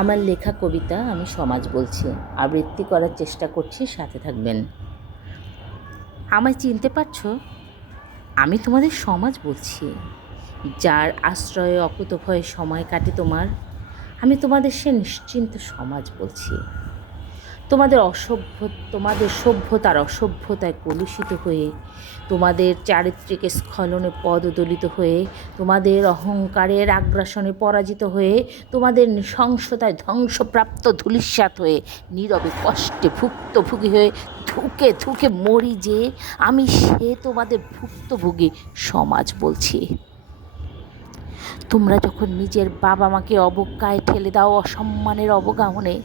আমার লেখা কবিতা আমি সমাজ বলছি, আবৃত্তি করার চেষ্টা করছি, সাথে থাকবেন। আমায় চিনতে পারছো? আমি তোমাদের সমাজ বলছি, যার আশ্রয়ে অকুতোভয়ে সময় কাটে তোমার। আমি তোমাদের সে নিশ্চিন্ত সমাজ বলছি। তোমাদের সভ্যতার অসভ্যতায় কলুষিত হয়ে, তোমাদের চারিত্রিক স্খলনে পদদলিত হয়ে, তোমাদের অহংকারের আগ্রাসনে পরাজিত হয়ে, তোমাদের নৃশংসতায় ধ্বংসপ্রাপ্ত ধূলিসাৎ হয়ে, নীরবে কষ্টে ভুক্তভোগী হয়ে ধুকে ধুকে মরি যে, আমি সে তোমাদের ভুক্তভোগী সমাজ বলছি। তোমরা যখন নিজের বাবা মাকে অবজ্ঞায় ঠেলে দাও, অসম্মানের অবগাহনে,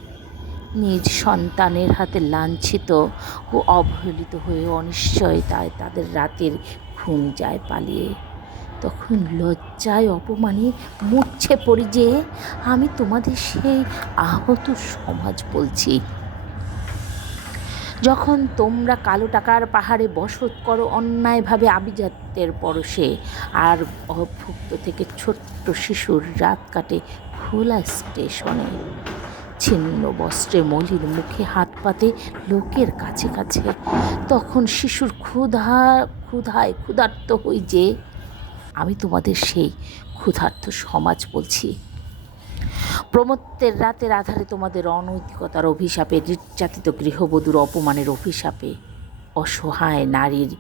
নিজ সন্তানের হাতে লাঞ্ছিত ও অবহেলিত হয়ে অনিশ্চয়তায় তাদের রাতের ঘুম যায় পালিয়ে, তখন লজ্জায় অপমানে মূর্ছে পড়ি যে, আমি তোমাদের সেই আহত সমাজ বলছি। যখন তোমরা কালো টাকার পাহাড়ে বসত করো অন্যায়ভাবে আভিজাত্যের পরশে, আর অভুক্ত থেকে ছোট্ট শিশুর রাত কাটে খোলা স্টেশনে, ছিন্ন বস্ত্রে মলিন মুখে হাত পাতে লোকের কাছে কাছে, তখন শিশুর ক্ষুধায় ক্ষুধার্ত হই যে, আমি তোমাদের সেই ক্ষুধার্ত সমাজ বলছি। প্রমত্তের রাতের আধারে তোমাদের অনৈতিকতার অভিশাপে, নির্যাতিত গৃহবধূর অপমানের অভিশাপে, অসহায় নারীর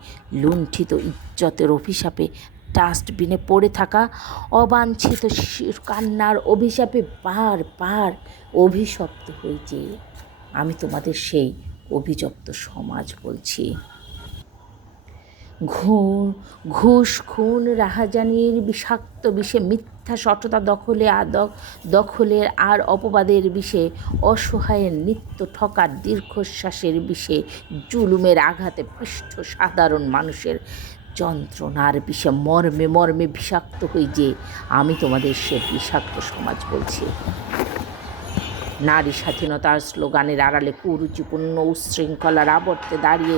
লুণ্ঠিত ইজ্জতের অভিশাপে, ডাস্টবিনে পড়ে থাকা অবাঞ্ছিত শিশুর কান্নার অভিশাপে বার অভিশপ্ত হই যে, আমি তোমাদের সেই অভিশপ্ত সমাজ বলছি। ঘুষ, খুন, রাহাজানির বিষাক্ত বিষে, মিথ্যা সততা দখলের আর অপবাদের বিষে, অসহায়ের নিত্য ঠকার দীর্ঘশ্বাসের বিষে, জুলুমের আঘাতে পৃষ্ঠ সাধারণ মানুষের যন্ত্রণার বিষে মর্মে মর্মে বিষাক্ত হই যে, আমি তোমাদের সে বিষাক্ত সমাজ বলছি। নারী স্বাধীনতার স্লোগানের আড়ালে কুরুচিপূর্ণ উচ্ছৃঙ্খলার আবর্তে দাঁড়িয়ে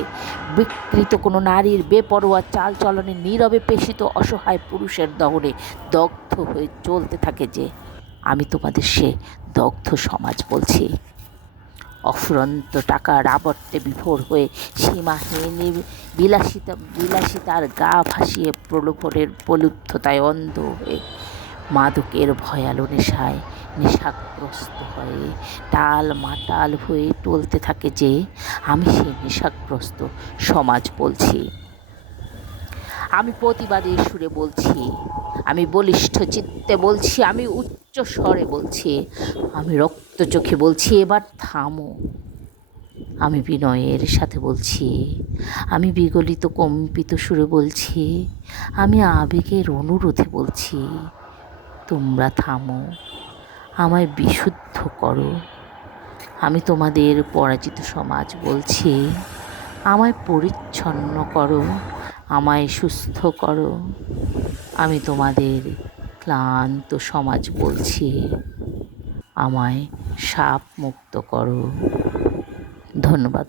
বিকৃত কোনো নারীর বেপরোয়া চালচলনে নীরবে পেষিত অসহায় পুরুষের দহনে দগ্ধ হয়ে চলতে থাকে যে, আমি তোমাদের সে দগ্ধ সমাজ বলছি। অফুরন্ত টাকার আবর্তে বিভোর হয়ে সীমাহীন বিলাসিতার গা ভাসিয়ে প্রলোভনের প্রলুব্ধতায় অন্ধ হয়ে, মাদকের ভয়ালো নেশায় নেশাগ্রস্ত হয়ে টাল মাটাল হয়ে টলতে থাকে যে, আমি সেই নেশাগ্রস্ত সমাজ বলছি। আমি প্রতিবাদের সুরে বলছি, আমি বলিষ্ঠ চিত্তে বলছি, আমি উচ্চ স্বরে বলছি, আমি রক্ত চোখে বলছি, এবার থামো। আমি বিনয়ের সাথে বলছি, আমি বিগলিত কম্পিত সুরে বলছি, আমি আবেগের অনুরোধে বলছি, তোমরা থামো, আমায় বিশুদ্ধ করো। আমি তোমাদের পরাজিত সমাজ বলছি, আমায় পরিচ্ছন্ন করো, আমায় সুস্থ করো। আমি তোমাদের ক্লান্ত সমাজ বলছি, আমায় শাপ মুক্ত করো। ধন্যবাদ।